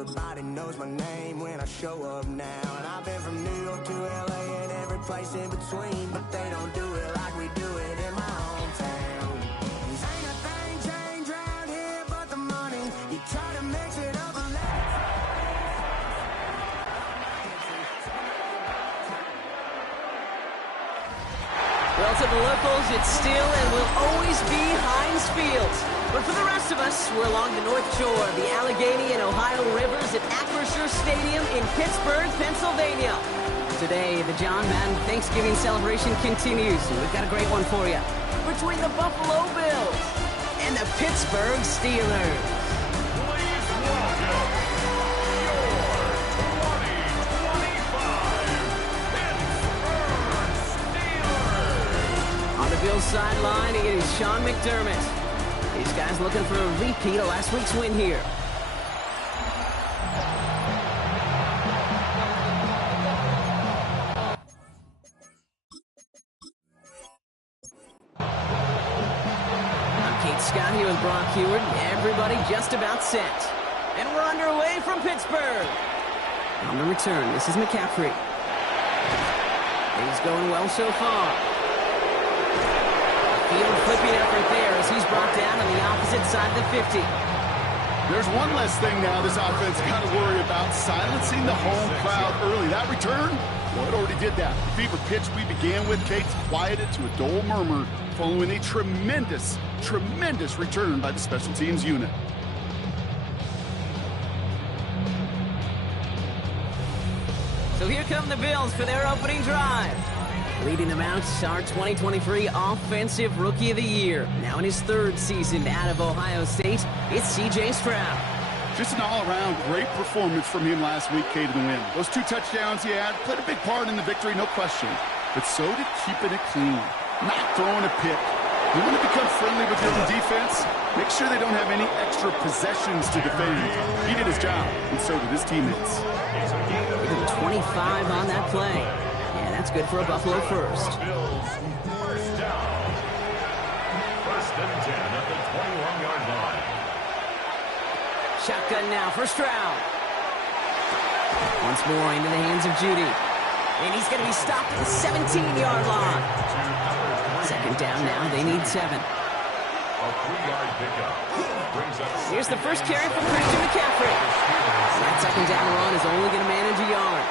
Everybody knows my name when I show up now. And I've been from New York to LA and every place in between, but they don't do it like we do it in my hometown. Ain't a thing changed around here but the money. You try to mix it up and let it. Well, to the locals, it's still and will always be Heinz Field. But for the rest of us, we're along the North Shore, the Allegheny and Ohio Rivers at Acrisure Stadium in Pittsburgh, Pennsylvania. Today, the John Madden Thanksgiving celebration continues, and we've got a great one for you. Between the Buffalo Bills and the Pittsburgh Steelers. Please welcome your 2025 Pittsburgh Steelers. On the Bills sideline, it is Sean McDermott. These guys looking for a repeat of last week's win here. I'm Kate Scott here with Brock Heward. Everybody just about set. And we're underway from Pittsburgh. On the return, this is McCaffrey. Things going well so far. Field flipping effort there as he's brought down on the opposite side of the 50. There's one less thing now this offense got to worry about, silencing the home crowd early. That return, well, it already did that. The fever pitch we began with, Kate's quieted to a dull murmur following a tremendous return by the special teams unit. So here come the Bills for their opening drive. Leading them out, our 2023 Offensive Rookie of the Year. Now in his third season out of Ohio State, it's C.J. Stroud. Just an all-around great performance from him last week, Kate, in the win. Those 2 touchdowns he had played a big part in the victory, no question. But so did keeping it clean, not throwing a pick. You want to become friendly with your own defense? Make sure they don't have any extra possessions to defend. He did his job, and so did his teammates. 25 on that play. Yeah, that's good for a Buffalo first. Bills, first down. First and 10 at the 21-yard line. Shotgun now for Stroud. Once more into the hands of Judy. And he's going to be stopped at the 17-yard line. Second down now, they need 7. A 3-yard pickup. Here's the first carry for Christian McCaffrey. That second down run is only going to manage a yard.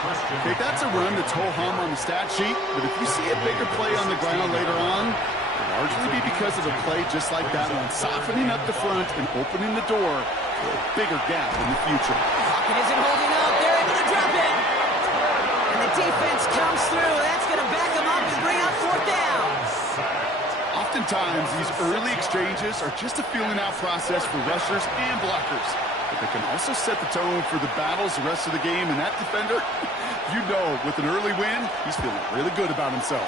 Okay, that's a run that's ho-hum on the stat sheet, but if you see a bigger play on the ground later on, it'll largely be because of a play just like that one, softening up the front and opening the door for a bigger gap in the future. Pocket isn't holding up. They're able to drop it. And the defense comes through. That's going to back them up and bring up 4th down. Oftentimes, these early exchanges are just a feeling-out process for rushers and blockers. But they can also set the tone for the battles the rest of the game, and that defender, you know, with an early win, he's feeling really good about himself.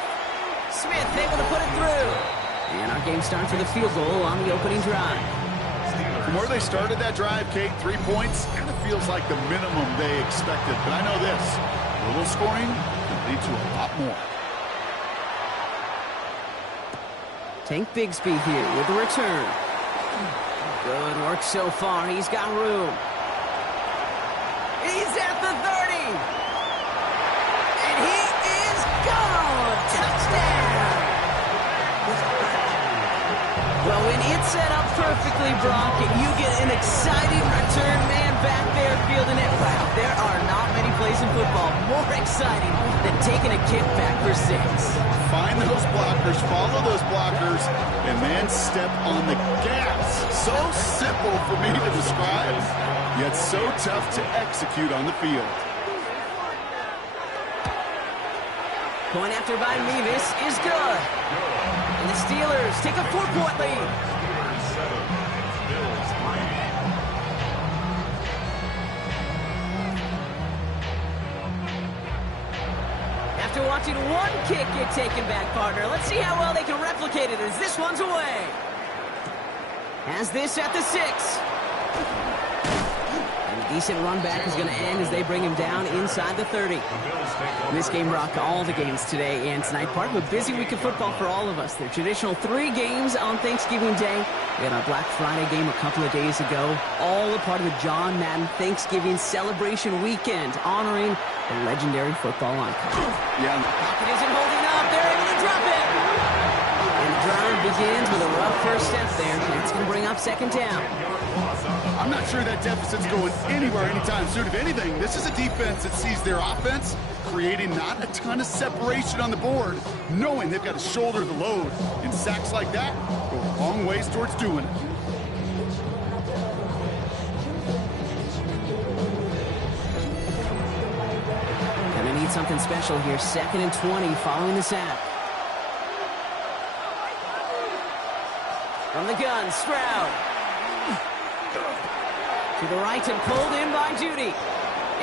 Smith able to put it through. And our game starts with a field goal on the opening drive. From where they started that drive, Kate, 3 points, kind of feels like the minimum they expected. But I know this, a little scoring can lead to a lot more. Tank Bigsby here with the return. Good work so far. He's got room. He's at the 30. And he is gone. Touchdown. Well, when it's set up perfectly, Brock, and you get an exciting return man back there fielding it, wow, there are not many plays in football more exciting than taking a kick back for 6. Find those blockers, follow those blockers, and then step on the gas. So simple for me to describe, yet so tough to execute on the field. Point after by Mevis is good. And the Steelers take a 4-point lead. After watching one kick get taken back, partner, let's see how well they can replicate it as this one's away. Has this at the 6. And a decent run back is going to end as they bring him down inside the 30. This game rocked all the games today and tonight. Part of a busy week of football for all of us. The traditional 3 games on Thanksgiving Day. We had our Black Friday game a couple of days ago, all a part of the John Madden Thanksgiving celebration weekend, honoring the legendary football icon. Yeah. Pocket isn't holding up. They're able to drop it. And the drive begins with a rough first step there. That's going to bring up second down. I'm not sure that deficit's going anywhere anytime soon. If anything, this is a defense that sees their offense creating not a ton of separation on the board, knowing they've got to shoulder the load. And sacks like that go a long ways towards doing it. Gonna need something special here. 2nd and 20 following the sack. From the gun, Stroud. To the right and pulled in by Judy.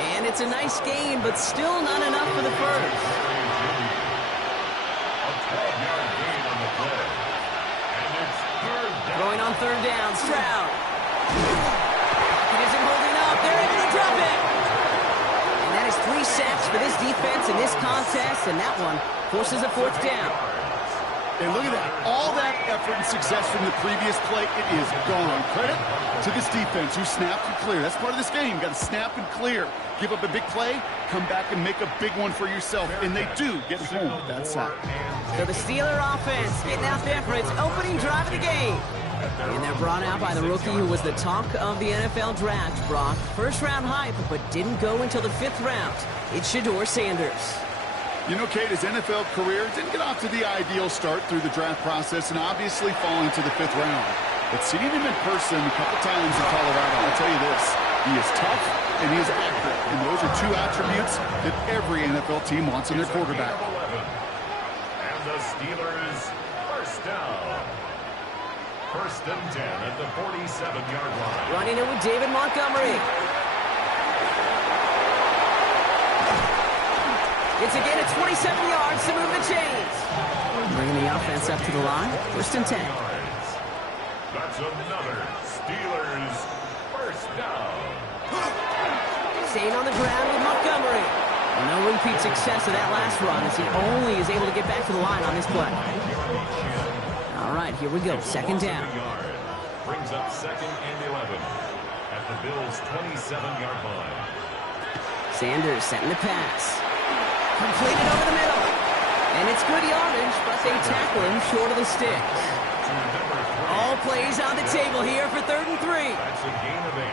And it's a nice gain, but still not enough for the first. Going on 3rd down, Stroud. It isn't holding up. They're able to drop it. And that is 3 sacks for this defense in this contest, and that one forces a 4th down. And look at that. All that effort and success from the previous play, it is gone. Credit to this defense who snapped and clear. That's part of this game. You got to snap and clear. Give up a big play, come back and make a big one for yourself. And they do get home with that sack. So the Steeler offense getting out there for its opening drive of the game. And they're brought out by the rookie who was the talk of the NFL draft, Brock. First-round hype, but didn't go until the 5th round. It's Shedeur Sanders. You know, Kate, his NFL career didn't get off to the ideal start through the draft process and obviously falling to the 5th round. But seeing him in person a couple times in Colorado, I'll tell you this, he is tough and he is accurate. And those are 2 attributes that every NFL team wants in their quarterback. And the Steelers, first down. 1st and 10 at the 47-yard line. Running it with David Montgomery. It's a gain of 27 yards to move the chains. Bringing the offense up to the line. 1st and 10. That's another Steelers first down. Staying on the ground with Montgomery. No repeat success of that last run as he only is able to get back to the line on this play. All right, here we go. 2nd down. Brings up 2nd and 11 at the Bills' 27-yard line. Sanders setting the pass. Completed over the middle. And it's good yardage, but they tackle him short of the sticks. All plays on the table here for 3rd and 3. That's a gain of 8.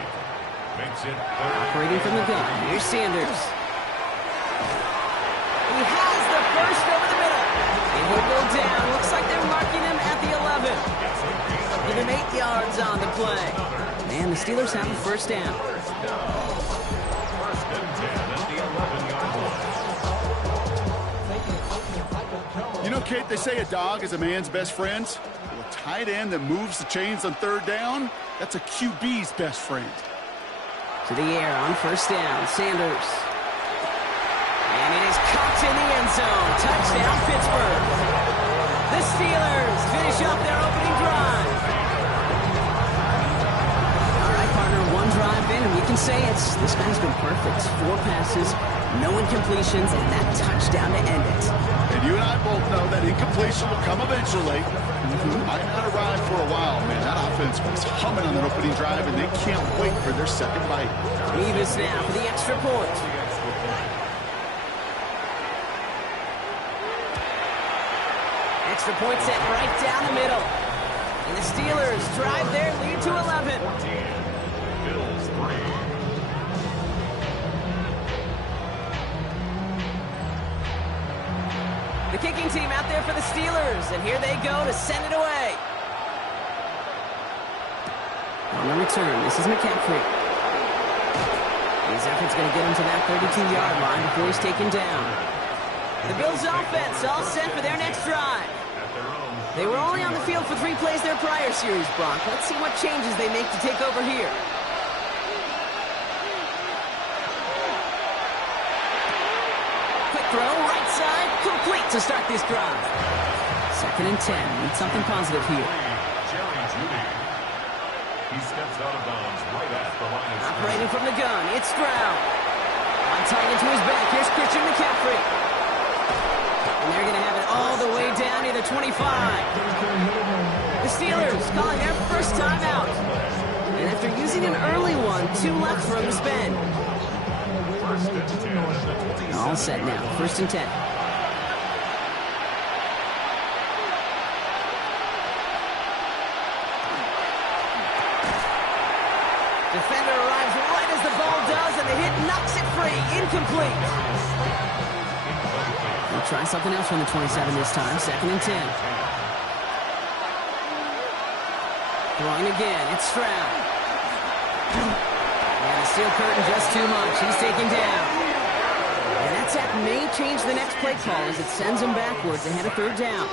Makes it 3rd. Operating from the gun. Here's Sanders. He has the first over the middle. And he'll go down. Looks like they're marking him at the 11. Give him 8 yards on the play. And the Steelers have a first down. 1st and 10 at the 11-yard line. You know, Kate, they say a dog is a man's best friend. Well, a tight end that moves the chains on 3rd down, that's a QB's best friend. To the air on 1st down. Sanders. And it is caught in the end zone. Touchdown, Pittsburgh. The Steelers finish up their opening drive. All right, partner, 1 drive in, and we can say this guy's been perfect. 4 passes, no incompletions, and that touchdown to end it. And you and I both know that incompletion will come eventually. Might not arrive for a while, man. That offense was humming on that opening drive, and they can't wait for their 2nd bite. Revis now for the extra point. Extra point set right down the middle. And the Steelers drive their lead to 11. 14. Bills 3. The kicking team out there for the Steelers, and here they go to send it away. On the return, this is McCaffrey. His effort's going to get him to that 32-yard line before he's taken down. The Bills' offense all set for their next drive. They were only on the field for 3 plays their prior series, Brock. Let's see what changes they make to take over here. Quick throw, right side, complete to start this drive. 2nd and 10. Need something positive here. He steps out of bounds right at the line of scrimmage. Operating from the gun, it's Stroud. On target to his back, here's Christian McCaffrey. And they're going to have it all the way down near the 25. The Steelers calling their first time out. And after using an early one, 2 left for him to spend. All set now. 1st and 10. Defender arrives right as the ball does, and the hit knocks it free. Incomplete. We'll try something else from the 27 this time. 2nd and 10. Throwing again. It's Stroud. And the steel curtain just too much. He's taken down. And that sack may change the next play call as it sends him backwards ahead of 3rd down.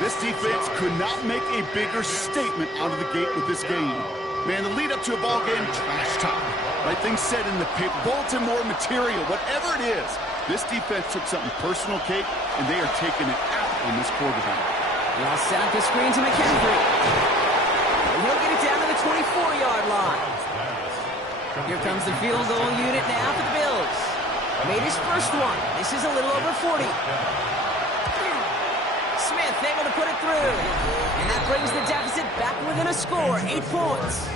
This defense could not make a bigger statement out of the gate with this game. Man, the lead up to a ball game, trash talk. Right things said in the paper, bulletin board material, whatever it is. This defense took something personal, Kate, and they are taking it out on this quarterback. Well, set up the screen to McCaffrey. And he'll get it down to the 24-yard line. Here comes the field goal unit now for the Bills. Made his first one. This is a little over 40. Smith able to put it through. And that brings the deficit back within a score, 8 points.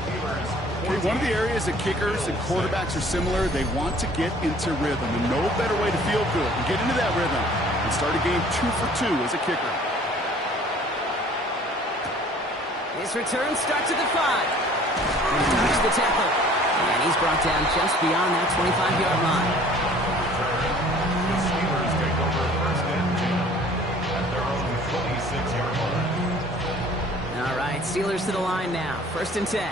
Okay, one of the areas that kickers and quarterbacks are similar, they want to get into rhythm. And no better way to feel good and get into that rhythm and start a game 2 for 2 as a kicker. His return starts at the 5. And touches the tackle. And he's brought down just beyond that 25-yard line. The Steelers take over 1st and 10 at their own 26-yard line. All right, Steelers to the line now. 1st and 10.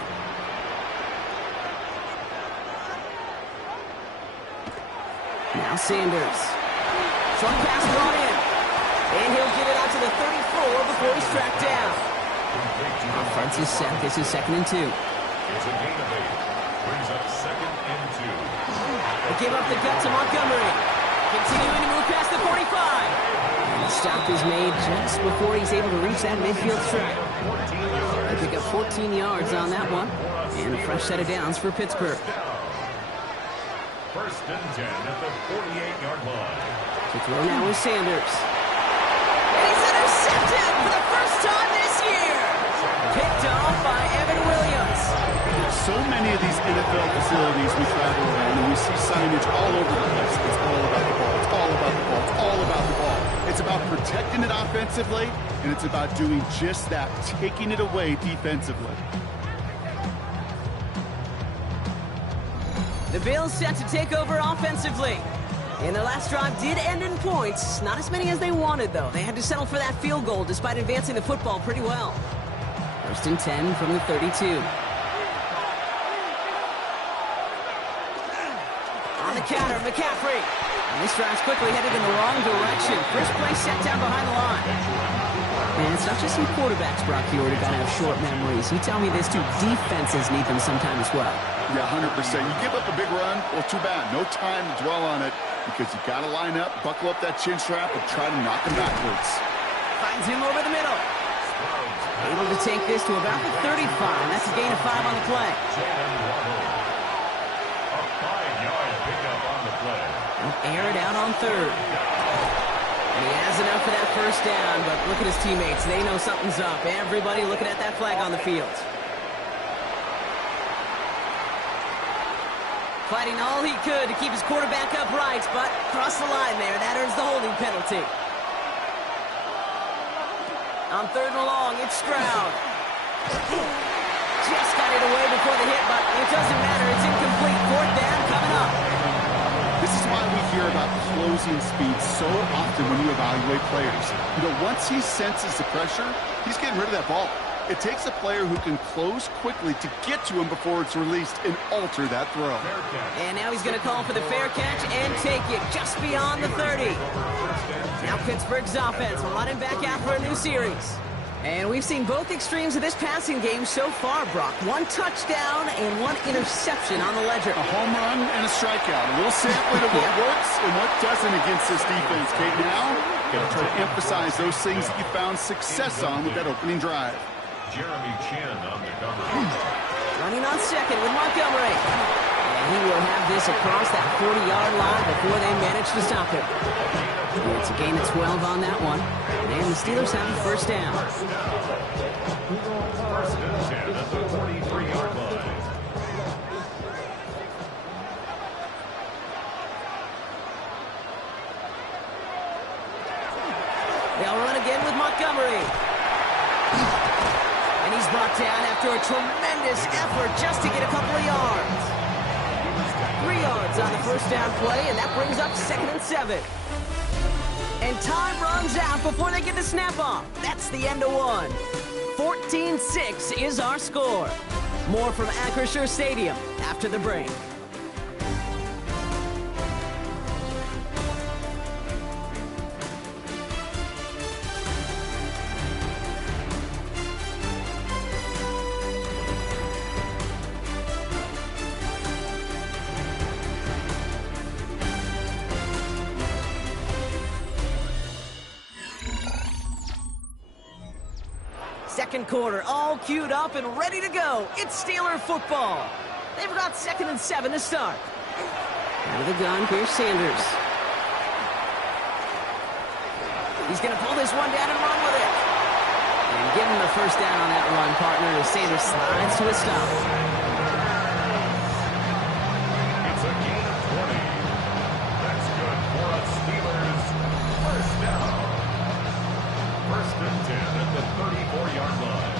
Now Sanders. Short pass brought in. And he'll get it out to the 34 before he's tracked down. Offense is set. This is 2nd and 2. It's a gain of 8. Brings up 2nd and 2. They give up the gut to Montgomery. Continuing to move past the 45. And the stop is made just before he's able to reach that midfield strike. They pick up 14 yards on that one. And a fresh set of downs for Pittsburgh. 1st and 10 at the 48-yard line. To throw now is Sanders. And he's intercepted for the first time this year. Picked off by Evan Williams. So many of these NFL facilities we travel around and we see signage all over the place. It's all about the ball. It's all about the ball. It's all about the ball. It's about protecting it offensively, and it's about doing just that, taking it away defensively. The Bills set to take over offensively. And their last drive did end in points. Not as many as they wanted, though. They had to settle for that field goal despite advancing the football pretty well. 1st and 10 from the 32. On the counter, McCaffrey. And this drive's quickly headed in the wrong direction. First play set down behind the line. And it's not just some quarterbacks, Brock, you already got to have short memories. You tell me this too, defenses need them sometime as well. Yeah, 100%. You give up a big run, well, too bad. No time to dwell on it because you got to line up, buckle up that chin strap, and try to knock him backwards. Finds him over the middle. Able to take this to about the 35. That's a gain of 5 on the play. A 5-yard pickup on the play. He'll air it out on 3rd. And he has enough for that first down, but look at his teammates. They know something's up. Everybody looking at that flag on the field. Fighting all he could to keep his quarterback upright, but crossed the line there. That earns the holding penalty. On 3rd and long, it's Stroud. Just got it away before the hit, but it doesn't matter. It's incomplete. 4th down coming up. This is why we hear about closing speed so often when you evaluate players. You know, once he senses the pressure, he's getting rid of that ball. It takes a player who can close quickly to get to him before it's released and alter that throw. And now he's going to call for the fair catch and take it just beyond the 30. Now Pittsburgh's offense running back out for a new series. And we've seen both extremes of this passing game so far, Brock. 1 touchdown and 1 interception on the ledger. A home run and a strikeout. A little sampling of what works and what doesn't against this defense. Kate, now got to try to emphasize those things that you found success on with that opening drive. Jeremy Chin on the cover. Running on 2nd with Montgomery. And he will have this across that 40-yard line before they manage to stop him. It's a gain of 12 on that one. And the Steelers have the first down. First and 10 at the 43-yard line. They'll run again with Montgomery. And he's brought down after a tremendous effort just to get a couple of yards. 3 yards on the first down play, and that brings up 2nd and 7. And time runs out before they get the snap off. That's the end of one. 14-6 is our score. More from Acrisure Stadium after the break. Second quarter, all queued up and ready to go. It's Steeler football. They've got 2nd and 7 to start. Out of the gun, here's Sanders. He's going to pull this one down and run with it. And give him the first down on that run, partner, as Sanders slides to a stop. It's a gain of 20. That's good for a Steelers first down. First and 10 at the 34-yard line.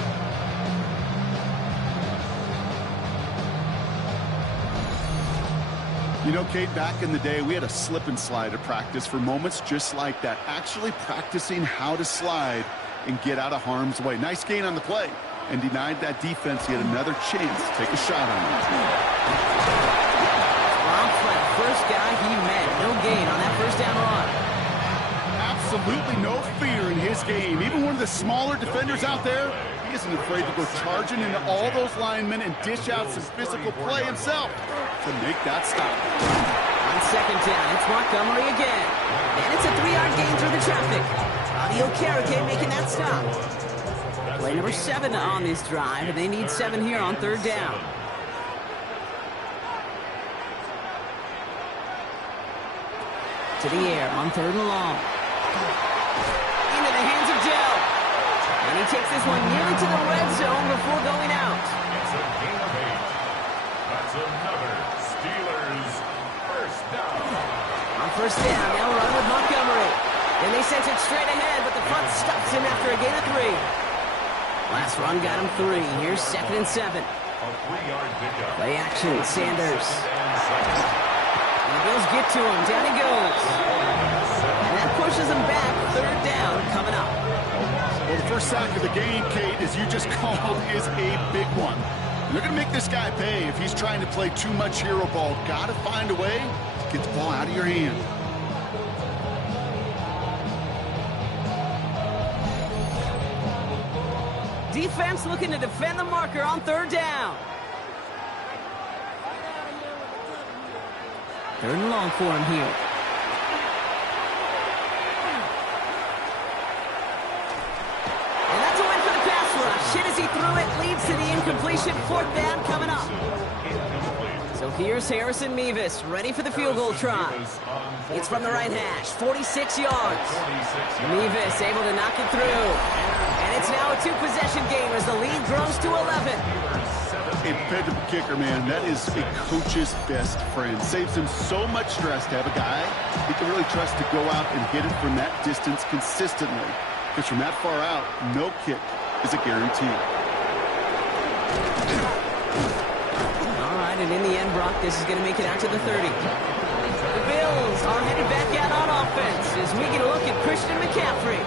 You know, Kate, back in the day, we had a slip and slide at practice for moments just like that. Actually practicing how to slide and get out of harm's way. Nice gain on the play, and denied that defense yet another chance to take a shot on it. Rob Flat, first guy he met. No gain on that first down run. Absolutely no fear in his game. Even one of the smaller defenders out there, he isn't afraid to go charging into all those linemen and dish out some physical play himself to make that stop. On second down, it's Montgomery again. And it's a 3-yard gain through the traffic. Wk13 making that stop. Play number 7 on this drive, and they need 7 here on third down. To the air on 3rd and long. Into the hands of Dell. And he takes this one nearly to the red zone before going out. It's a gain of 8. That's another Steelers first down. On first down, they'll run with Montgomery. Then they sent it straight ahead, but the front stops him after a gain of 3. Last run got him 3. Here's 2nd and 7. A 3-yard pickup. Play action, Sanders. And the Bills get to him. Down he goes. And that pushes him back. 3rd down coming up. Well, the first sack of the game, Kate, as you just called, is a big one. They're going to make this guy pay if he's trying to play too much hero ball. Got to find a way to get the ball out of your hand. Defense looking to defend the marker on 3rd down. 3rd and long for him here. And that's a win for the pass rush. Hit as he threw it, leads to the incompletion. 4th down coming up. So here's Harrison Mevis, ready for the field goal try. It's from the right hash, 46 yards. Mevis able to knock it through. And it's now a 2-possession game as the lead grows to 11. A dependable kicker, man. That is a coach's best friend. Saves him so much stress to have a guy he can really trust to go out and hit it from that distance consistently. Because from that far out, no kick is a guarantee. All right, and in the end, Brock, this is going to make it out to the 30. The Bills are headed back out on offense as we get a look at Christian McCaffrey.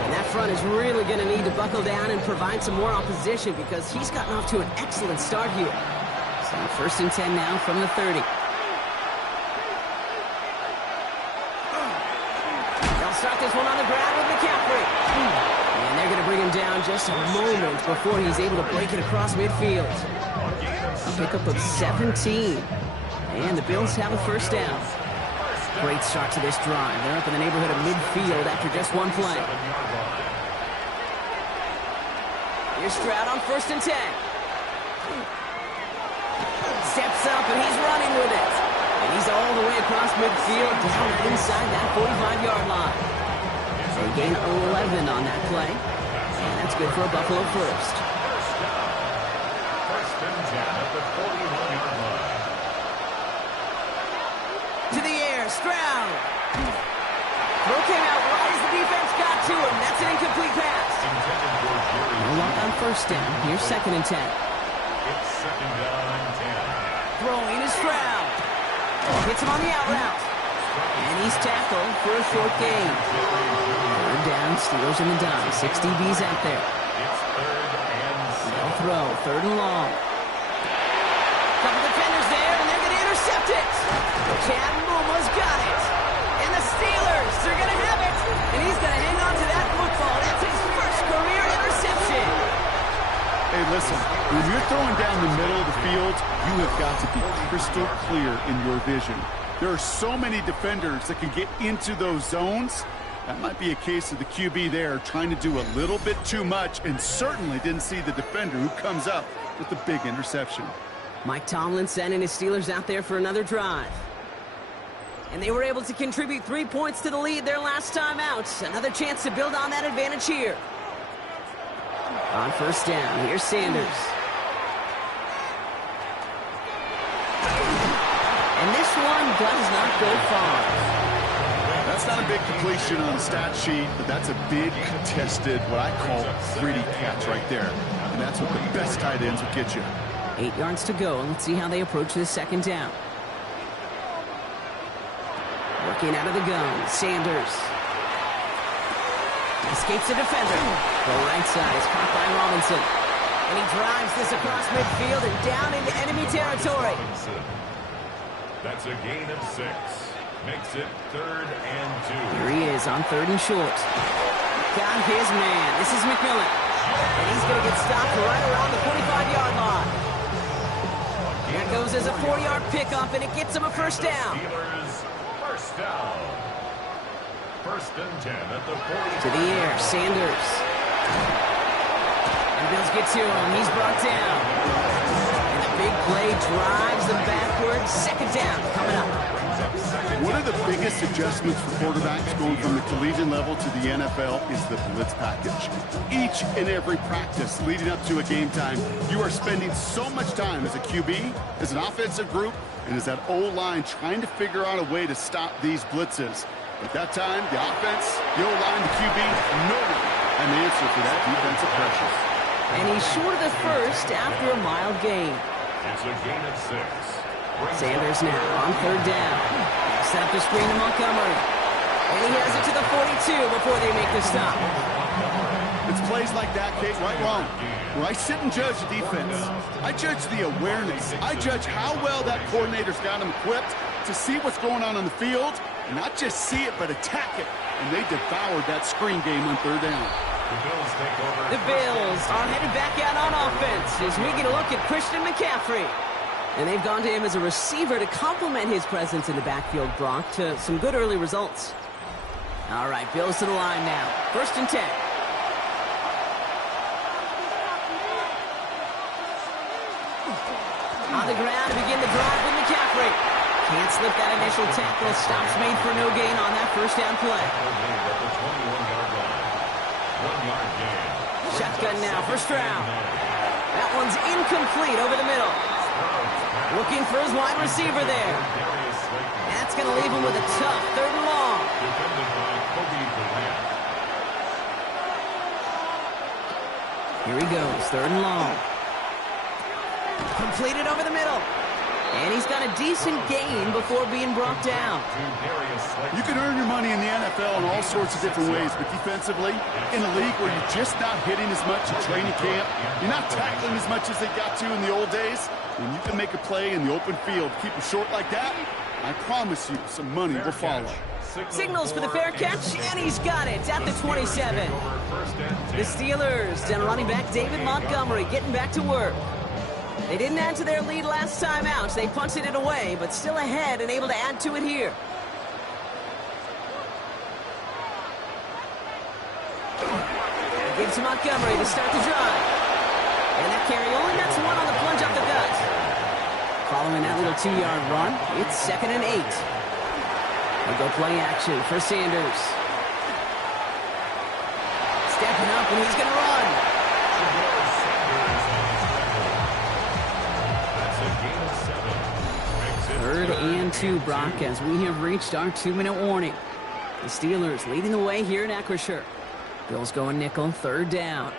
And that front is really going to need to buckle down and provide some more opposition because he's gotten off to an excellent start here. So 1st and 10 now from the 30. They'll start this one on the ground with McCaffrey. And they're going to bring him down just a moment before he's able to break it across midfield. A pickup of 17. And the Bills have a first down. Great start to this drive. They're up in the neighborhood of midfield after just one play. Here's Stroud on 1st and 10. Steps up and he's running with it. And he's all the way across midfield down inside that 45-yard line. They gain 11 on that play. And that's It's good for a Buffalo first. First down. First and 10 at the 41-yard line. To the air, Stroud. Throw came out right as the defense got to him. That's an incomplete pass. Intended for Jerry. No luck on first down. Here's second and 10. It's second down and 10. Throwing is Stroud. Hits him on the out route. And he's tackled for a short gain. Third down, Steelers in the dime. 6 DBs out there. It's third and 7. They'll throw, third and long. Couple defenders there, and they're going to intercept it. Chad Muma's got it. And the Steelers, they're going to have it. And he's going to hang on to that football. That's his first career interception. Hey, listen, when you're throwing down the middle of the field, you have got to be crystal clear in your vision. There are so many defenders that can get into those zones. That might be a case of the QB there trying to do a little bit too much and certainly didn't see the defender who comes up with the big interception. Mike Tomlin sending his Steelers out there for another drive. And they were able to contribute 3 points to the lead their last time out. Another chance to build on that advantage here. On first down, here's Sanders. And this one does not go far. That's not a big completion on the stat sheet, but that's a big contested, what I call gritty catch right there. And that's what the best tight ends will get you. 8 yards to go, and let's see how they approach this second down. Working out of the gun, Sanders. Escapes the defender. The right side is caught by Robinson. And he drives this across midfield and down into enemy territory. That's a gain of 6. Makes it third and 2. Here he is on third and short. Got his man. This is McMillan. And he's going to get stopped right around the 45-yard line. That goes as a 4-yard pickup, and it gets him a first down. Steelers, first down. First and 10 at the 40. To the air, Sanders. And Bills get to him. He's brought down. And the big play drives them backwards. Second down coming up. One of the biggest adjustments for quarterbacks going from the collegiate level to the NFL is the blitz package. Each and every practice leading up to a game time, you are spending so much time as a QB, as an offensive group, and as that O-line trying to figure out a way to stop these blitzes. At that time, the offense, the O-line, the QB, no one had an answer for that defensive pressure. And he's short of the first after a mild gain. It's a gain of 6. Sanders now on third down. Set up the screen to Montgomery. And he has it to the 42 before they make the stop. It's plays like that, Kate, right wrong. Where I sit and judge the defense, I judge the awareness. I judge how well that coordinator's got him equipped to see what's going on the field, and not just see it, but attack it. And they devoured that screen game on third down. The Bills take over. The Bills are headed back out on offense as we get a look at Christian McCaffrey. And they've gone to him as a receiver to complement his presence in the backfield, Brock, to some good early results. All right, Bills to the line now. First and 10. On the ground to begin the drive with McCaffrey. Can't slip that initial tackle. Stops made for no gain on that first down play. Shotgun now for Stroud. That one's incomplete over the middle. Looking for his wide receiver there. That's going to leave him with a tough third and long. Here he goes, third and long. Completed over the middle. And he's got a decent gain before being brought down. You can earn your money in the NFL in all sorts of different ways, but defensively, in a league where you're just not hitting as much at training camp, you're not tackling as much as they got to in the old days, when you can make a play in the open field, keep it short like that, I promise you some money will follow. Signals for the fair catch, and he's got it at the 27. The Steelers and running back David Montgomery getting back to work. They didn't add to their lead last time out. They punted it away, but still ahead and able to add to it here. Gives to Montgomery to start the drive. And that carry only nets one on the plunge up the gut. Following that little 2-yard run, it's 2nd and 8. They go play action for Sanders. Stepping up, and he's going to run. and 2, Brock, as we have reached our 2-minute warning. The Steelers leading the way here in Acrisure. Bills going nickel, 3rd down.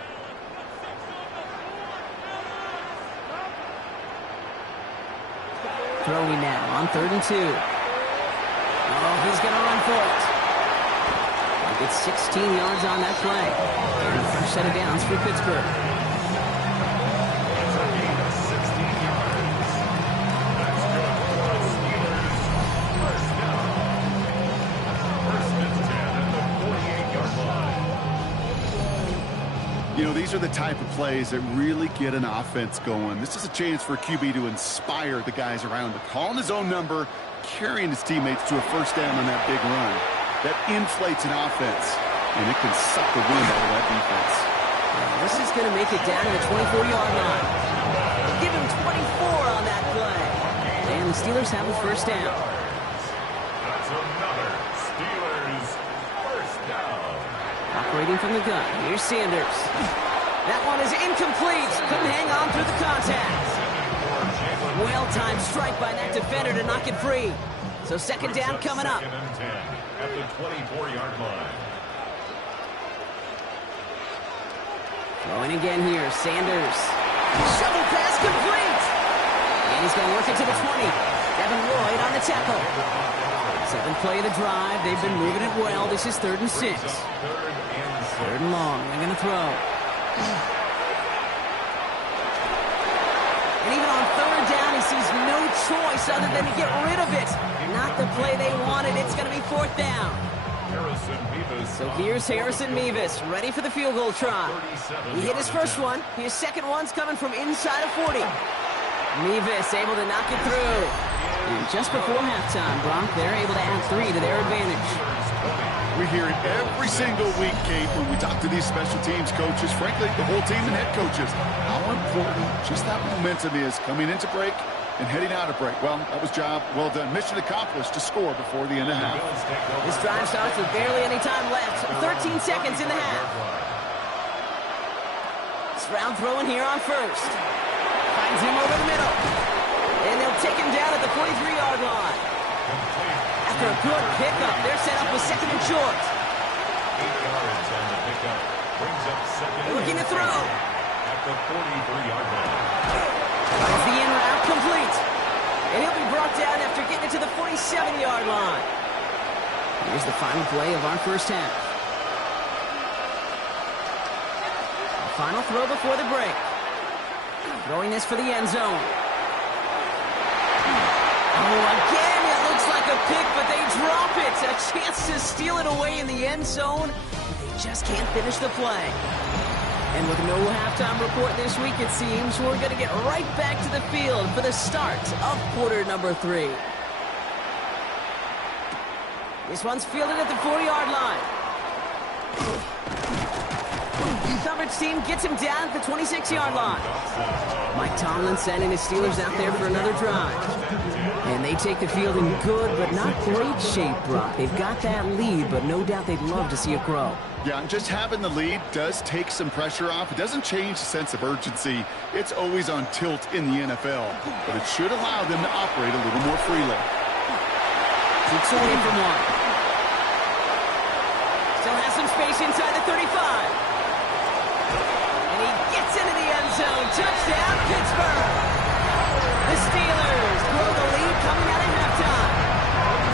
Throwing now on 3rd and 2. Oh, he's going to run for it. He gets 16 yards on that play. And the first set of downs for Pittsburgh. It's a gain of 16 yards. That's good for the Steelers. First down. First and 10 at the 48-yard line. You know, these are the type of plays that really get an offense going. This is a chance for a QB to inspire the guys around him. Calling his own number, carrying his teammates to a first down on that big run. That inflates an offense, and it can suck the wind out of that defense. This is going to make it down to the 24-yard line. Give him 24 on that play. And the Steelers have the first down. That's another Steelers first down. Operating from the gun, here's Sanders. That one is incomplete. Couldn't hang on through the contact. Well-timed strike by that defender to knock it free. So second down coming up. Second and 10 at the 24-yard line. Throwing again here, Sanders. Shovel pass complete. And he's going to work it to the 20. Devin Lloyd on the tackle. 7th play of the drive. They've been moving it well. This is 3rd and 6. 3rd and long. They're going to throw. And even on 3rd down, he sees no choice other than to get rid of it. Not the play they wanted. It's going to be 4th down. So here's Harrison Mevis, ready for the field goal try. He hit his first one. His second one's coming from inside of 40. Mevis able to knock it through. And just before halftime, Brock, they're able to add 3 to their advantage. We hear it every single week, Kate, when we talk to these special teams coaches, frankly, the whole team and head coaches, how important just that momentum is coming into break and heading out of break. Well, that was job well done. Mission accomplished to score before the end of half. This drive starts with barely any time left. 13 seconds in the half. Stroud throwing here on first. Finds him over the middle. And they'll take him down at the 43-yard line. After a good pickup, they're set up with second and short. 8 yards on the pickup. Brings up second. Looking to throw. At the 43-yard line. Finds the in route complete. And he'll be brought down after getting it to the 47-yard line. Here's the final play of our first half. The final throw before the break. Throwing this for the end zone. Oh, again, it looks like a pick, but they drop it. A chance to steal it away in the end zone. They just can't finish the play. And with no halftime report this week, it seems, we're going to get right back to the field for the start of quarter number 3. This one's fielded at the 40-yard line. The coverage team gets him down at the 26-yard line. Mike Tomlin sending his Steelers out there for another drive. And they take the field in good but not great shape, Brock. They've got that lead, but no doubt they'd love to see it grow. Yeah, just having the lead does take some pressure off. It doesn't change the sense of urgency. It's always on tilt in the NFL, but it should allow them to operate a little more freely. Keeps away from one. Still has some space inside the 35. And he gets into the end zone. Touchdown, Pittsburgh. The Steelers grow the lead coming out of halftime.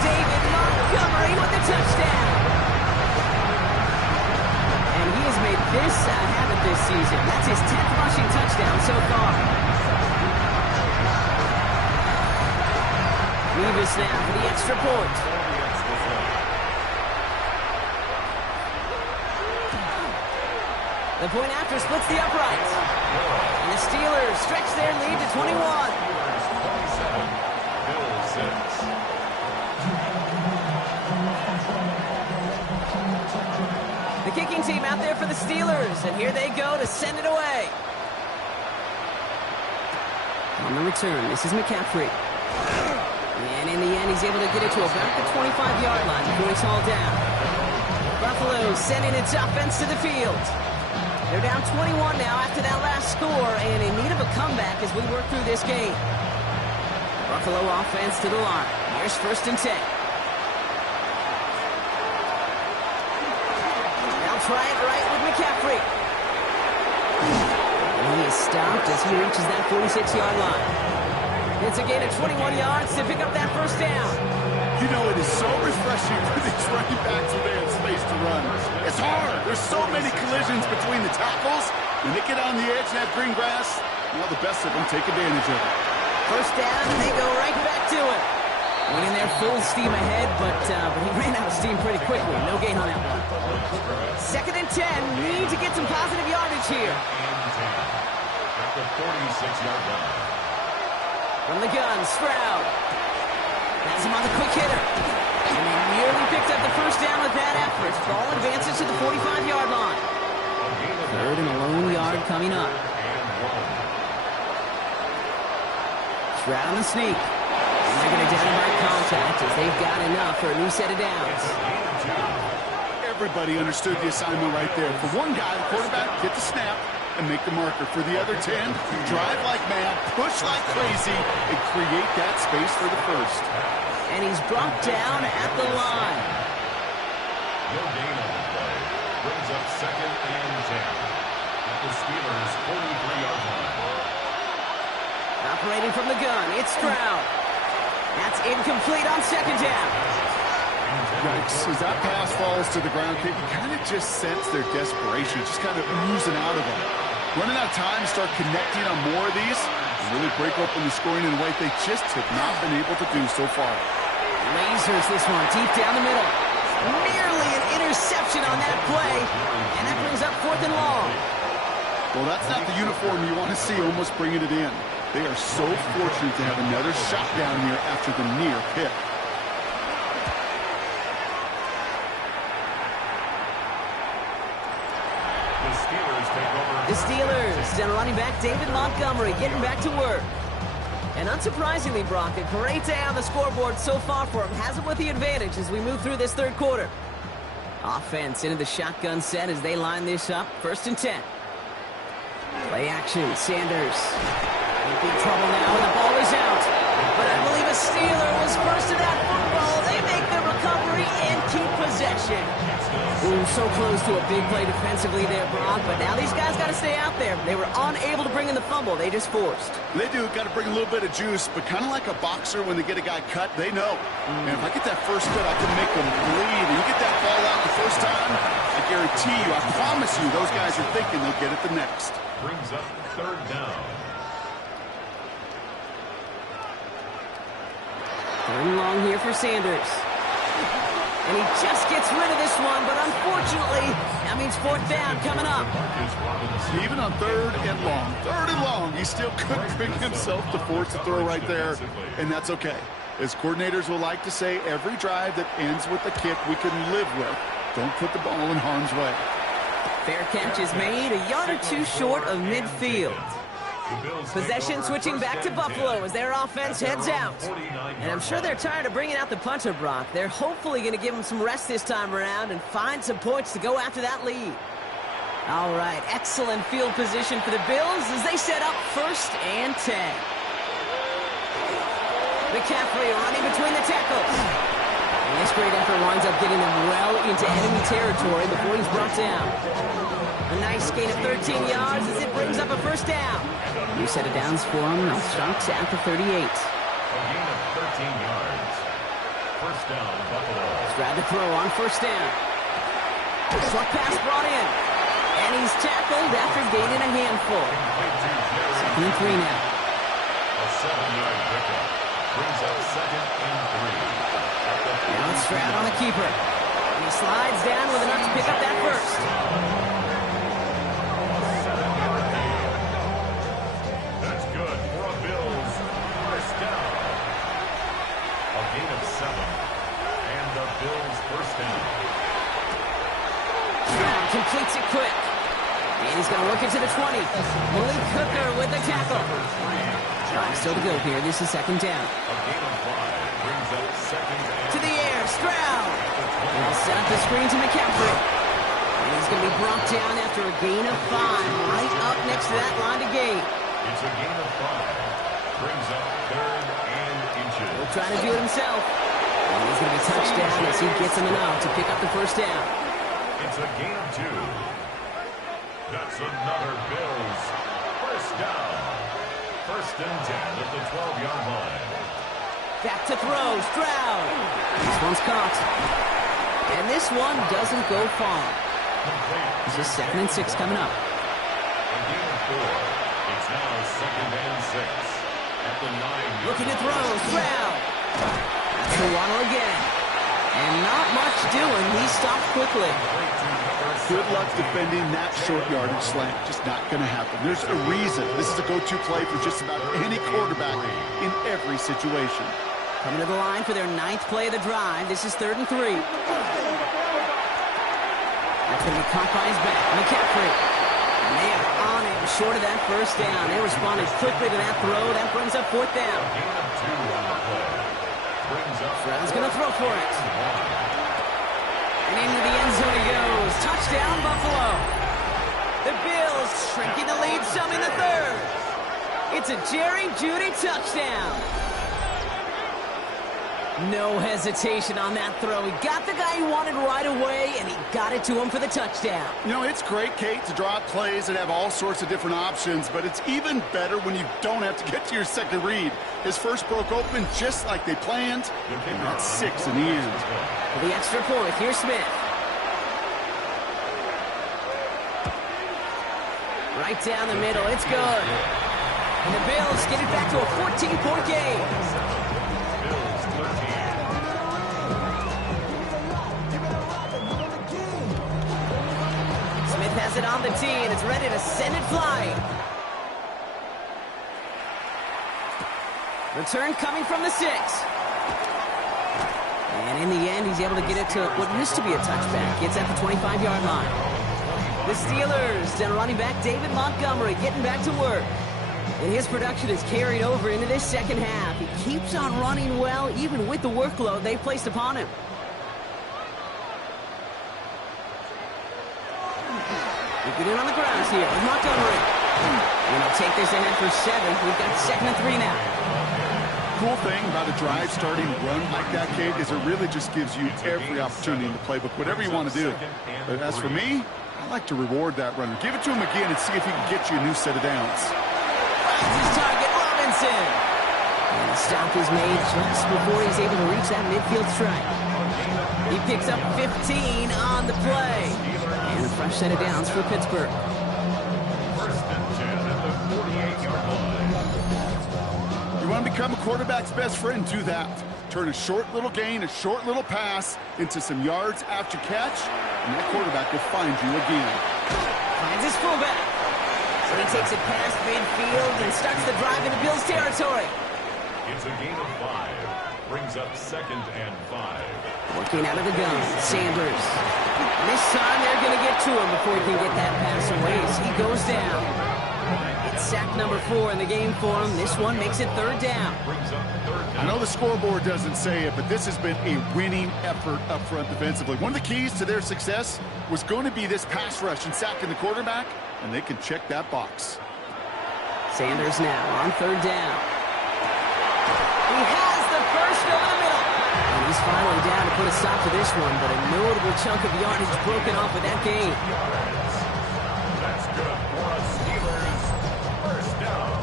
David Montgomery with the touchdown. And he has made this a habit this season. That's his 10th rushing touchdown so far. Mevis now for the extra point. The point after splits the uprights. And the Steelers stretch their lead to 21. 27, Bills 6. The kicking team out there for the Steelers, and here they go to send it away. On the return, this is McCaffrey. And in the end, he's able to get it to about the 25-yard line before he's hauled down. Buffalo sending its offense to the field. They're down 21 now after that last score, and in need of a comeback as we work through this game. Buffalo offense to the line. Here's 1st and 10. They'll try it right with McCaffrey. And he is stopped as he reaches that 46-yard line. It's a gain of 21 yards to pick up that 1st down. You know, it is so refreshing for these running backs when they have space to run. It's hard. There's so many collisions between the tackles. When they get on the edge and have green grass, well, the best of them take advantage of it. 1st down, and they go right back to it. Went in there full steam ahead, but he ran out of steam pretty quickly. No gain on that one. 2nd and 10. Need to get some positive yardage here. At the 46-yard line. From the gun, Stroud. Has him on the quick hitter. And they nearly picked up the 1st down with that effort. Ball advances to the 45-yard line. 3rd and a lone yard coming up. Stroud on the sneak. And they're going to down by contact as they've got enough for a new set of downs. Everybody understood the assignment right there. For one guy, the quarterback, get the snap and make the marker. For the other 10, drive like mad, push like crazy, and create that space for the 1st. And he's brought down at the line. No gain on the play. Brings up 2nd and 10. At the Steelers' 43-yard line. Operating from the gun, it's Stroud. That's incomplete on 2nd down. Yikes. As that pass falls to the ground, you kind of just sense their desperation, just kind of oozing out of them. Running out of time to start connecting on more of these and really break open the scoring in a way they just have not been able to do so far. Lasers this one deep down the middle. Nearly an interception on that play, and that brings up 4th and long. Well, that's not the uniform you want to see almost bringing it in. They are so fortunate to have another shot down here after the near pick. The Steelers and running back David Montgomery getting back to work. And unsurprisingly, Brock, a great day on the scoreboard so far for him. Has him with the advantage as we move through this 3rd quarter. Offense into the shotgun set as they line this up. 1st and 10. Play action, Sanders. In big trouble now, and the ball is out. But I believe a Steeler was first to that football. They make the recovery and keep possession. Ooh, so close to a big play defensively there, Brock. But now these guys got to stay out there. They were unable to bring in the fumble. They just forced. They do. Got to bring a little bit of juice. But kind of like a boxer when they get a guy cut, they know. And if I get that first cut, I can make them bleed. And you get that ball out the first time, I guarantee you, I promise you, those guys are thinking they'll get it the next. Brings up 3rd down. 3rd and long here for Sanders. And he just gets rid of this one, but unfortunately, that means 4th down coming up. Even on 3rd and long, he still couldn't bring himself to force the throw right there, and that's okay. As coordinators will like to say, every drive that ends with a kick we can live with. Don't put the ball in harm's way. Fair catch is made, a yard or two short of midfield. Possession switching back to Buffalo as their offense heads out. And I'm sure they're tired of bringing out the punter, Brock. They're hopefully going to give them some rest this time around and find some points to go after that lead. All right, excellent field position for the Bills as they set up 1st and 10. McCaffrey running between the tackles. And this great effort winds up getting them well into enemy territory before he's brought down. A nice gain of 13 yards as it brings up a 1st down. New set of downs for him. They'll start at the 38. A gain of 13 yards. 1st down, Buffalo. Stroud to throw on 1st down. Short pass brought in. And he's tackled after gaining a handful. 2nd and 3 now. A 7-yard pickup. Brings up 2nd and 3. Now it's Stroud on the keeper. And he slides down with enough to pick up that 1st. Completes it quick. And he's going to work it to the 20. Malik Hooker with the tackle. Still to go here. This is 2nd down. To the air. Stroud. And he'll set up the screen to McCaffrey. And he's going to be brought down after a gain of 5. Right up next to that line to gain. It's a gain of 5. Brings up 3rd and 8. trying to do it himself. And he's going to be touched down as he gets him enough to pick up the first down. It's a gain of 2. That's another Bills first down. First and 10 at the 12-yard line. Back to throw, Stroud. This one's caught. And this one doesn't go far. It's just 2nd and 6 coming up. A gain of 4. It's now 2nd and 6 at the 9-yard. Looking to throw, Stroud. That's the Waddle again. And not much doing. He stopped quickly. Good luck defending that short yardage slant. Just not going to happen. There's a reason. This is a go-to play for just about any quarterback in every situation. Coming to the line for their 9th play of the drive. This is 3rd and 3. That's going to be caught by his back. McCaffrey. And they are on him short of that first down. They responded quickly to that throw. That brings up 4th down. Stroud's going to throw for it. And into the end zone he goes. Touchdown, Buffalo. The Bills shrinking the lead some in the 3rd. It's a Jerry Jeudy touchdown. No hesitation on that throw. He got the guy he wanted right away, and he got it to him for the touchdown. You know, it's great, Kate, to draw up plays and have all sorts of different options, but it's even better when you don't have to get to your second read. His first broke open just like they planned, and that's 6 in the end. For the extra point, here's Smith. Right down the middle, it's good. And the Bills get it back to a 14-point game. Has it on the tee, and it's ready to send it flying. Return coming from the 6. And in the end, he's able to get it to what used to be a touchback. Gets at the 25-yard line. The Steelers, down running back David Montgomery, getting back to work. And his production is carried over into this second half. He keeps on running well, even with the workload they've placed upon him. Get in on the grounds here with Montgomery. And he'll take this ahead for 7. We've got 2nd and 3 now. Cool thing about a drive starting run like that, Kate, is it really just gives you every opportunity in the playbook, whatever you want to do. But as for me, I like to reward that runner. Give it to him again and see if he can get you a new set of downs. Finds his target, Robinson. And the stop is made just before he's able to reach that midfield strike. He picks up 15 on the play. And a fresh set of downs for Pittsburgh. First and 10 at the 48-yard line. You want to become a quarterback's best friend? Do that. Turn a short little gain, a short little pass into some yards after catch, and that quarterback will find you again. Finds his fullback. So he takes it past midfield and starts the drive into Bills territory. It's a gain of 5. Brings up 2nd and 5. Working out of the gun, Sanders. This time they're going to get to him before he can get that pass away as he goes down. It's sack number 4 in the game for him. This one makes it 3rd down. I know the scoreboard doesn't say it, but this has been a winning effort up front defensively. One of the keys to their success was going to be this pass rush and sacking the quarterback, and they can check that box. Sanders now on 3rd down. He has the first over the middle. And he's finally down to put a stop to this one, but a notable chunk of yardage broken off with that gain. That's good for us Steelers. First down.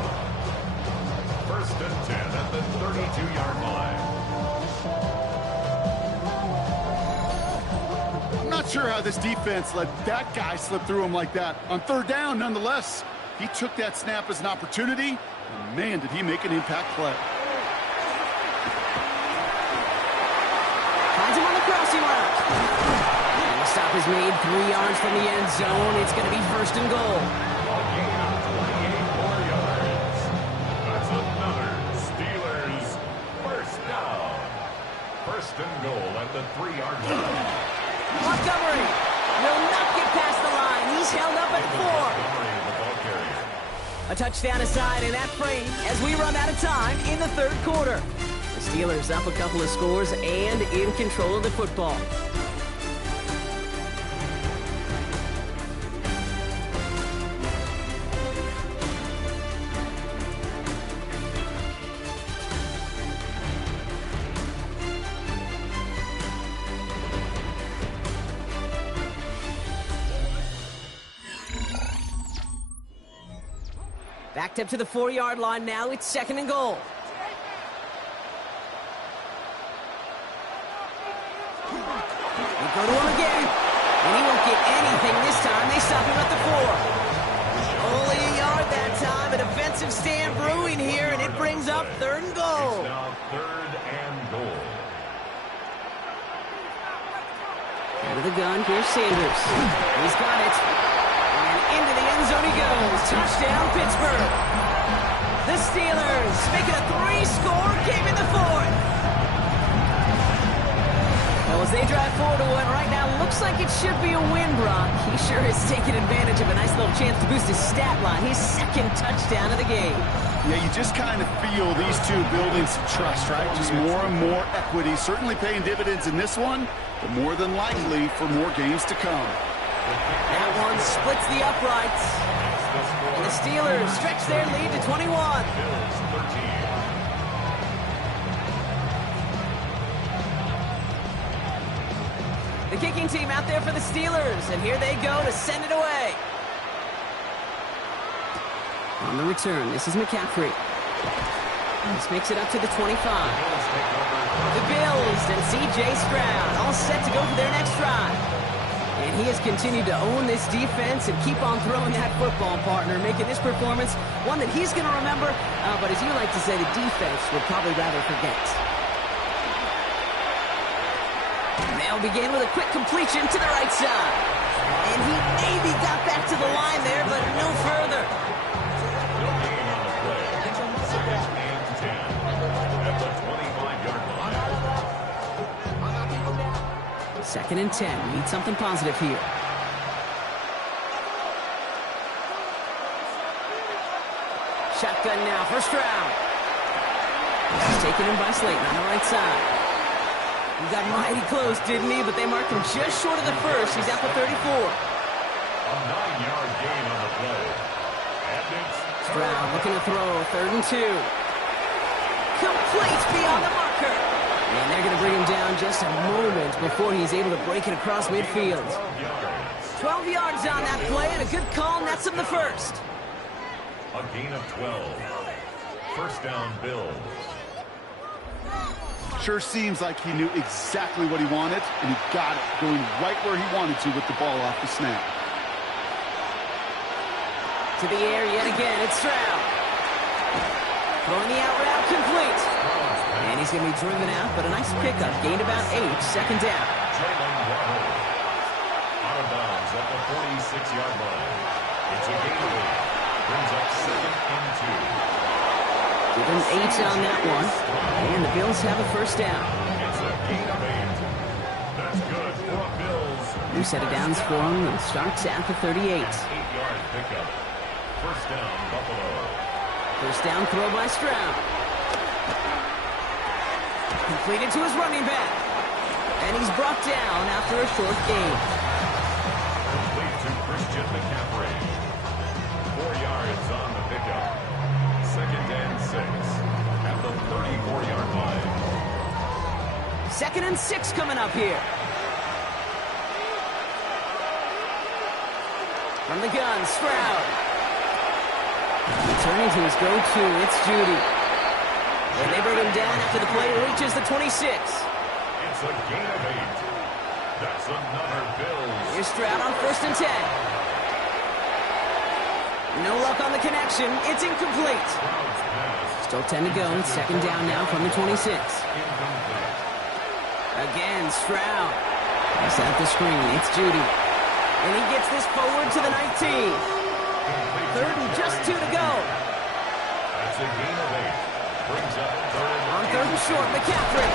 First and 10 at the 32-yard line. I'm not sure how this defense let that guy slip through him like that. On 3rd down, nonetheless, he took that snap as an opportunity, and man, did he make an impact play. Finds him on the crossing route. And the stop is made 3 yards from the end zone. It's going to be 1st and goal. A gain of 28 more yards. That's another Steelers first down. 1st and goal at the 3-yard line. Montgomery will not get past the line. He's held up at 4. A touchdown aside in that frame as we run out of time in the 3rd quarter. The Steelers up a couple of scores and in control of the football. Backed up to the 4-yard line now. It's 2nd and goal. They go to him again, and he won't get anything this time. They stop him at the 4. Only a yard that time. A defensive stand brewing here, and it brings up 3rd and goal. It's now 3rd and goal. Out of the gun, here's Sanders. He's got it. And into the end zone he goes. Touchdown, Pittsburgh. The Steelers making a 3-score game in the 4th. Well, as they drive forward to one right now, looks like it should be a win, Brock. He sure has taken advantage of a nice little chance to boost his stat line. His 2nd touchdown of the game. Yeah, you just kind of feel these two building some trust, right? Just more and more equity. Certainly paying dividends in this one, but more than likely for more games to come. That one splits the uprights. And the Steelers stretch their lead to 21. Bills 13. The kicking team out there for the Steelers, and here they go to send it away. On the return, this is McCaffrey. This makes it up to the 25. The Bills and C.J. Stroud all set to go for their next drive. And he has continued to own this defense and keep on throwing that football, partner, making this performance one that he's going to remember, but as you like to say, the defense would probably rather forget. They'll begin with a quick completion to the right side. And he maybe got back to the line there, but no further. No gain on the play. 2nd and 10 at the 25-yard line. 2nd and 10. Need something positive here. Shotgun now for Stroud. He's taken in by Slayton on the right side. He got mighty close, didn't he? But they marked him just short of the 1st. He's at the 34. A 9-yard gain on the play. And it's Stroud looking to throw. 3rd and 2. Complete beyond the marker. And they're going to bring him down just a moment before he's able to break it across midfield. 12 yards on that play, and a good call nets him the 1st. a gain of 12. 1st down, Bills. Sure seems like he knew exactly what he wanted, and he got it, going right where he wanted to with the ball off the snap. To the air yet again, it's Stroud. Throwing the out route complete. And he's going to be driven out, but a nice pickup. Gained about 8, 2nd down. Out of bounds at the 46-yard line. It's a gain of 8. Brings up 2nd and 2. Give him 8 on that one. And the Bills have a 1st down. It's a gain of 8. That's good for the Bills. New set of downs for him and starts at the 38. 8-yard pickup. 1st down, Buffalo. 1st down throw by Stroud. Completed to his running back. And he's brought down after a short gain. Complete to Christian McCaffrey. 4 yards on the pickup. 2nd and 6 at the 34-yard line. 2nd and 6 coming up here. From the gun, Stroud. Returning to his go-to, it's Judy. And they bring him down after the play reaches the 26. It's a gain of 8. That's another Bills. Here's Stroud on 1st and 10. No luck on the connection. It's incomplete. Stroud's pass. Still 10 to go. It's 2nd down now from the 26. Incomplete. Again, Stroud. He's at the screen. It's Judy. And he gets this forward to the 19. 3rd and just 2 to go. That's a gain of 8. Brings up 3rd. On 3rd and short, McCaffrey.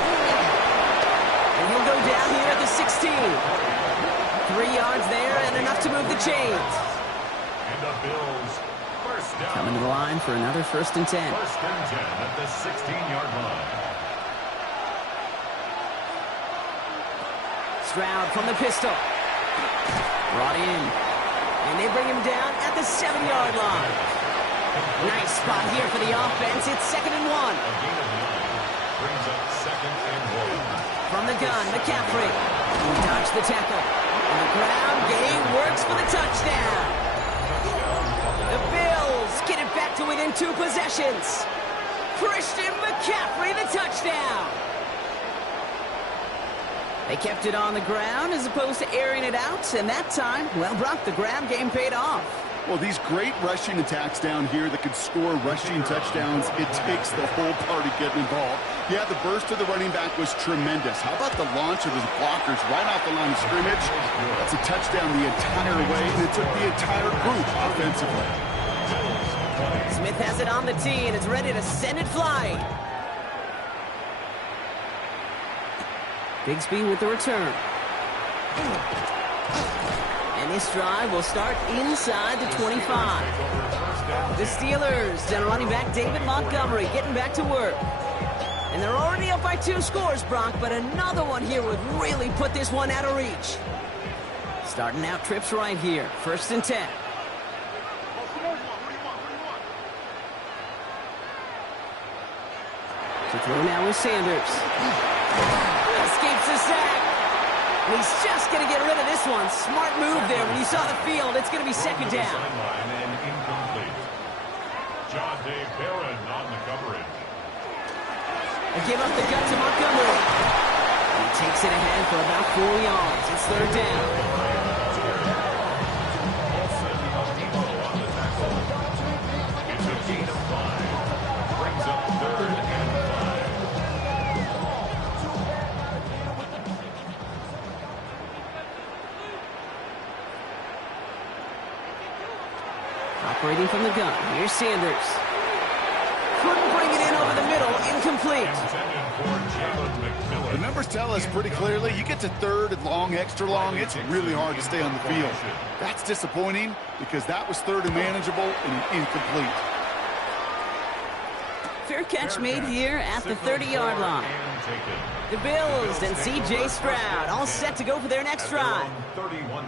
And he'll go down here at the 16. 3 yards there and enough to move the chains. And the Bills 1st down. Coming to the line for another 1st and 10. 1st and 10 at the 16-yard line. Stroud from the pistol. Brought in. And they bring him down at the 7-yard line. Nice spot here for the offense. It's 2nd and 1. A gain of 9. Brings up 2nd and 1. From the gun, McCaffrey. He dodged the tackle. And the ground game works for the touchdown. The Bills get it back to within within 2 possessions. Christian McCaffrey, the touchdown. They kept it on the ground as opposed to airing it out, and that time, well, Brock, the grab game paid off. Well, these great rushing attacks down here that can score rushing touchdowns, it takes the whole party getting involved. Yeah, the burst of the running back was tremendous. How about the launch of his blockers right off the line of scrimmage? That's a touchdown the entire way, and it took the entire group offensively. Smith has it on the tee, and it's ready to send it flying. Bigsby with the return. And this drive will start inside the 25. The Steelers, down running back David Montgomery, getting back to work. And they're already up by 2 scores, Brock, but another one here would really put this one out of reach. Starting out trips right here, 1st and 10. To throw now with Sanders. Escapes the sack. And he's just going to get rid of this one. Smart move there. When you saw the field, it's going to be 2nd down. And incomplete. John Day Barron on the coverage. And give up the gut to Montgomery. He takes it ahead for about 4 yards. It's 3rd down. It's a gain of 5. Brings up 3rd and 5. Operating from the gun. Here's Sanders. Couldn't bring it in over the middle. Incomplete. The numbers tell us pretty clearly, you get to 3rd and long, extra long, it's really hard to stay on the field. That's disappointing because that was 3rd and manageable and incomplete. Fair catch made here at the 30-yard line. The Bills and C.J. Stroud all set to go for their next drive.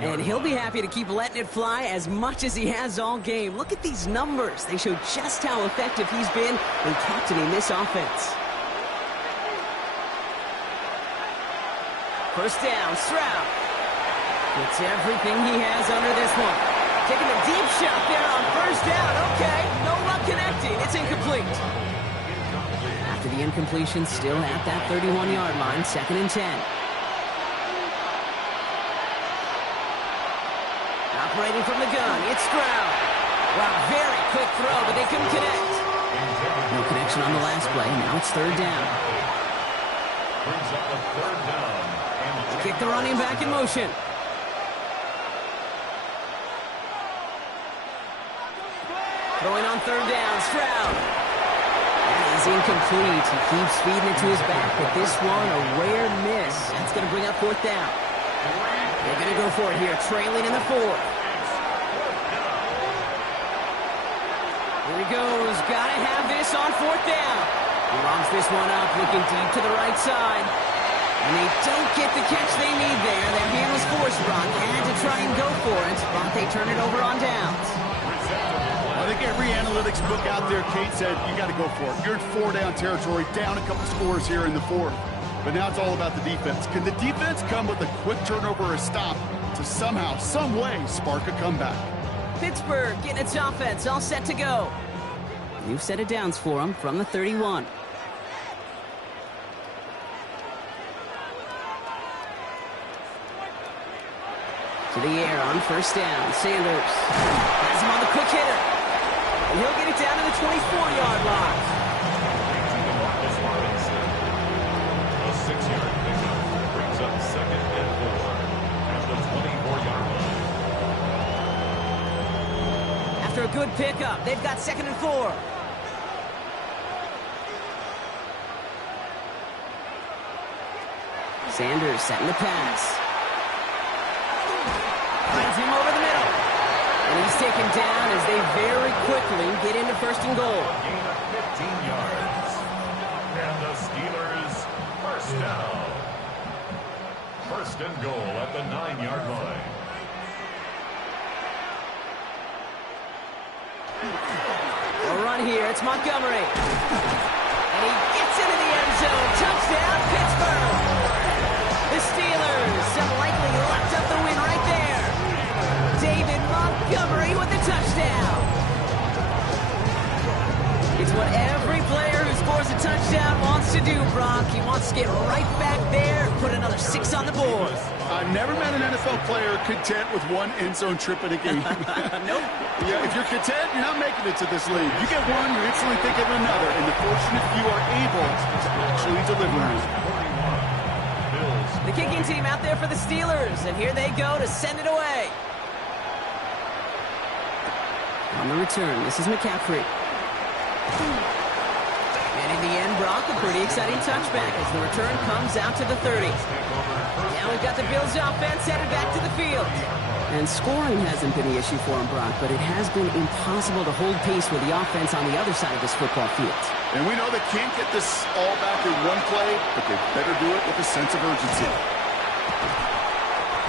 And he'll be happy to keep letting it fly as much as he has all game. Look at these numbers. They show just how effective he's been in captaining this offense. 1st down, Stroud. Gets everything he has under this one. Taking a deep shot there on 1st down. Okay, no luck connecting. It's incomplete. After the incompletion, still at that 31-yard line, 2nd and 10. Operating from the gun, it's Stroud. Wow, very quick throw, but they couldn't connect. No connection on the last play. Now it's 3rd down. Brings up a 3rd down. They kick the running back in motion. Throwing on 3rd down, Stroud. That is incomplete. He keeps feeding it to his back, but this one, a rare miss. That's going to bring up 4th down. They're going to go for it here, trailing in the 4th. Here he goes. Got to have this on 4th down. He longs this one up, looking deep to the right side. And they don't get the catch they need there. Their hand was forced, Brock. Had to try and go for it, but they turn it over on downs. I think every analytics book out there, Kate said, you got to go for it. You're in 4-down territory, down a couple scores here in the 4th. But now it's all about the defense. Can the defense come with a quick turnover or a stop to somehow, some way, spark a comeback? Pittsburgh getting its offense all set to go. New set of downs for them from the 31. To the air on 1st down. Sanders has him on the quick hitter. And he'll get it down to the 24-yard line. A 6-yard pickup brings up 2nd and 4 at the 24-yard line. After a good pickup, they've got 2nd and 4. Sanders setting the pass. Finds him over the middle. And he's taken down as they very quickly get into 1st and goal. Gain of 15 yards. And the Steelers, 1st down. 1st and goal at the 9-yard line. A run here. It's Montgomery. And he gets into the end zone. Touchdown, Pittsburgh. The Steelers have likely locked up the win right there. David Montgomery with the touchdown. Brock. He wants to get right back there, put another 6 on the board. I've never met an NFL player content with one end zone trip in a game. Nope. Yeah, if you're content, you're not making it to this league. You get one, you instantly think of another, and the fortunate few are able to actually deliver. The kicking team out there for the Steelers, and here they go to send it away. On the return, this is McCaffrey. And in the end, Brock, a pretty exciting touchback as the return comes out to the 30. Now we've got the Bills offense headed back to the field. And scoring hasn't been the issue for him, Brock, but it has been impossible to hold pace with the offense on the other side of this football field. And we know they can't get this all back in one play, but they better do it with a sense of urgency.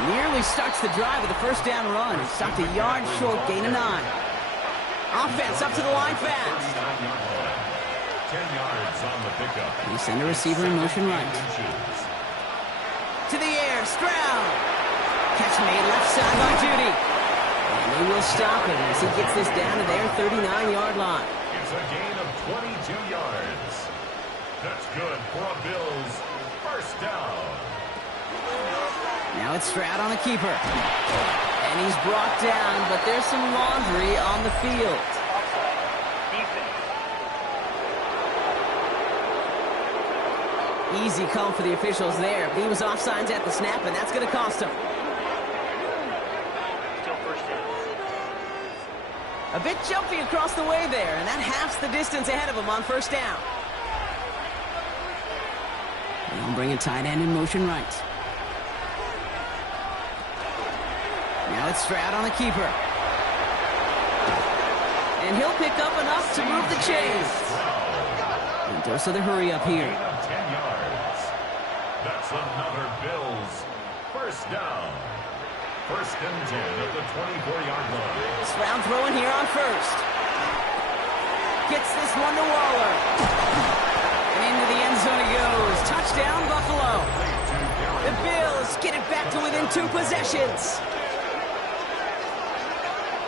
Nearly starts the drive with a first down run. It's stopped a yard short, gain of 9. Offense up to the line fast. 10 yards on the pickup. We send a receiver in motion right. To the air, Stroud. Catch made left side by Judy. And they will stop him as he gets this down to their 39-yard line. It's a gain of 22 yards. That's good for a Bills first down. Now it's Stroud on the keeper. And he's brought down, but there's some laundry on the field. Easy call for the officials there. He was offsides at the snap, and that's going to cost him. A bit jumpy across the way there, and that halves the distance ahead of him on first down. They'll bring a tight end in motion right. Now it's Stroud on the keeper. And he'll pick up enough to move the chains. And dose of the hurry up here. 10 yards. That's another Bills first down. First and 10 at the 24-yard line. Stroud throwing here on first. Gets this one to Waller. And into the end zone he goes. Touchdown, Buffalo. The Bills get it back to within 2 possessions.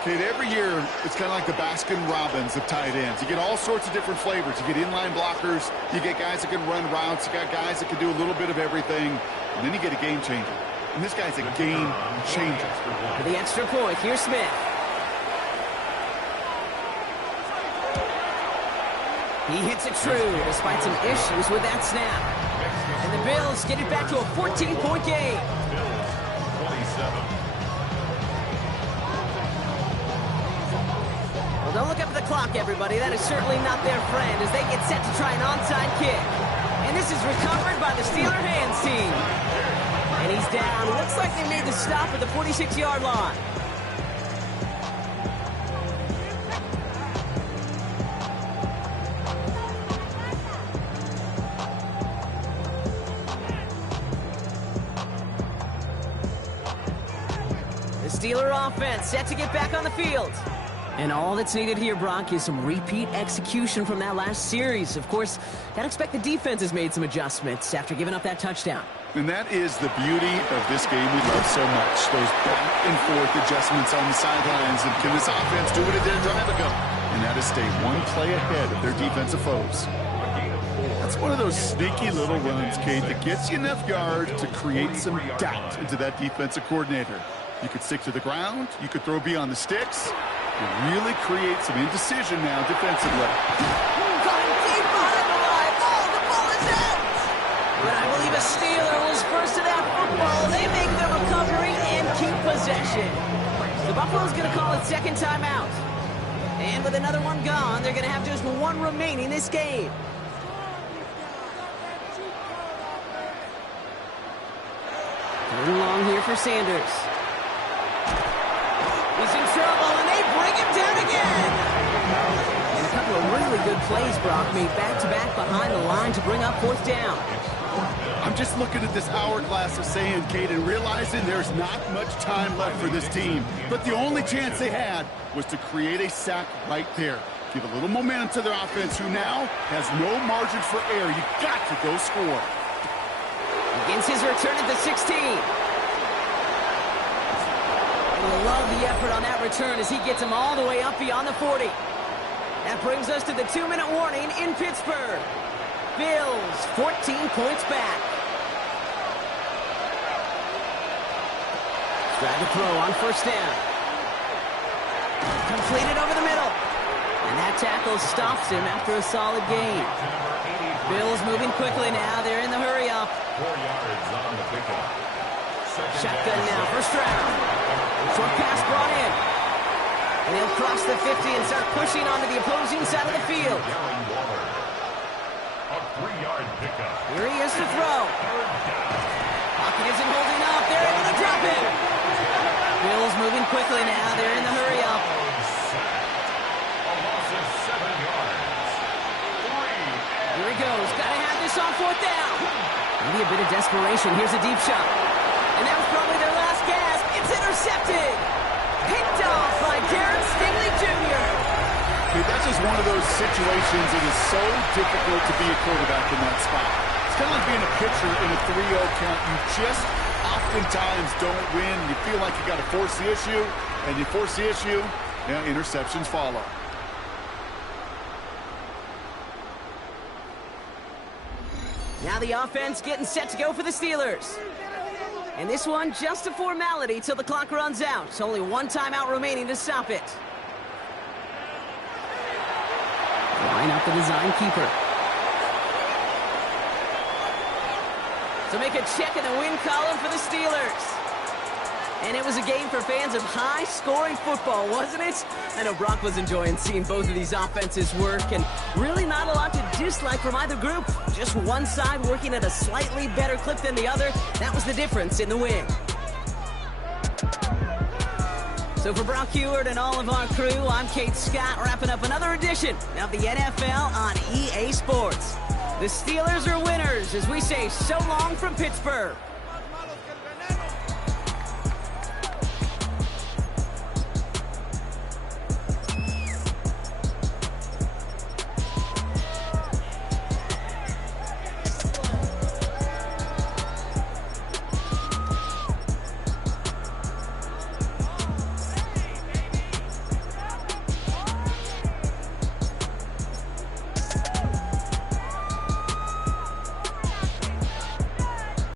Kid, every year, it's kind of like the Baskin-Robbins of tight ends. You get all sorts of different flavors. You get inline blockers. You get guys that can run routes. You got guys that can do a little bit of everything. And then you get a game changer. And this guy's a game changer. For the extra point, here's Smith. He hits it true despite some issues with that snap. And the Bills get it back to a 14-point game. Bills 27. Don't look up at the clock, everybody. That is certainly not their friend as they get set to try an onside kick. And this is recovered by the Steeler hands team. And he's down. Looks like they made the stop at the 46-yard line. The Steeler offense set to get back on the field. And all that's needed here, Brock, is some repeat execution from that last series. Of course, gotta expect the defense has made some adjustments after giving up that touchdown. And that is the beauty of this game we love so much. Those back and forth adjustments on the sidelines. And can this offense do what it did a drive ago? And that is stay one play ahead of their defensive foes. That's one of those sneaky little runs, Kate, that gets you enough yards to create some doubt into that defensive coordinator. You could stick to the ground. You could throw beyond the sticks. It really creates some indecision now defensively. Coming deep on it alive. Oh, the ball is out. But I believe a Steeler was first to that football. They make the recovery and keep possession. The Buffalo's going to call it second timeout. And with another one gone, they're going to have just one remaining this game. Third and long here for Sanders. He's in trouble, and they bring him down again. And a couple of really good plays, Brock, made back-to-back behind the line to bring up fourth down. I'm just looking at this hourglass of sand, Kate, and realizing there's not much time left for this team. But the only chance they had was to create a sack right there. Give a little momentum to their offense, who now has no margin for error. You got to go score. Begins his return at the 16. I love the effort on that return as he gets him all the way up beyond the 40. That brings us to the 2-minute warning in Pittsburgh. Bills, 14 points back. Try to throw on first down. Completed over the middle. And that tackle stops him after a solid gain. Bills moving quickly now. They're in the hurry-up. 4 yards on the pickup. Shotgun now, first round. Short pass brought in. And he'll cross the 50 and start pushing onto the opposing side of the field. A 3-yard pickup. Here he is to throw. Pocket isn't holding up. They're able to drop it. Bills moving quickly now. They're in the hurry-up. A loss of 7 yards. 3. Here he goes. Got to have this on fourth down. Maybe a bit of desperation. Here's a deep shot. And that was probably their last gasp. It's intercepted. Picked off by Garrett Stingley Jr. Dude, that's just one of those situations that is so difficult to be a quarterback in that spot. It's kind of like being a pitcher in a 3-0 count. You just oftentimes don't win. You feel like you got to force the issue, and you force the issue, interceptions follow. Now the offense getting set to go for the Steelers. And this one, just a formality till the clock runs out. It's only one timeout remaining to stop it. Line up the design keeper. So make a check in the win column for the Steelers. And it was a game for fans of high-scoring football, wasn't it? I know Brock was enjoying seeing both of these offenses work, and really not a lot to dislike from either group. Just one side working at a slightly better clip than the other. That was the difference in the win. So for Brock Heward and all of our crew, I'm Kate Scott, wrapping up another edition of the NFL on EA Sports. The Steelers are winners as we say so long from Pittsburgh.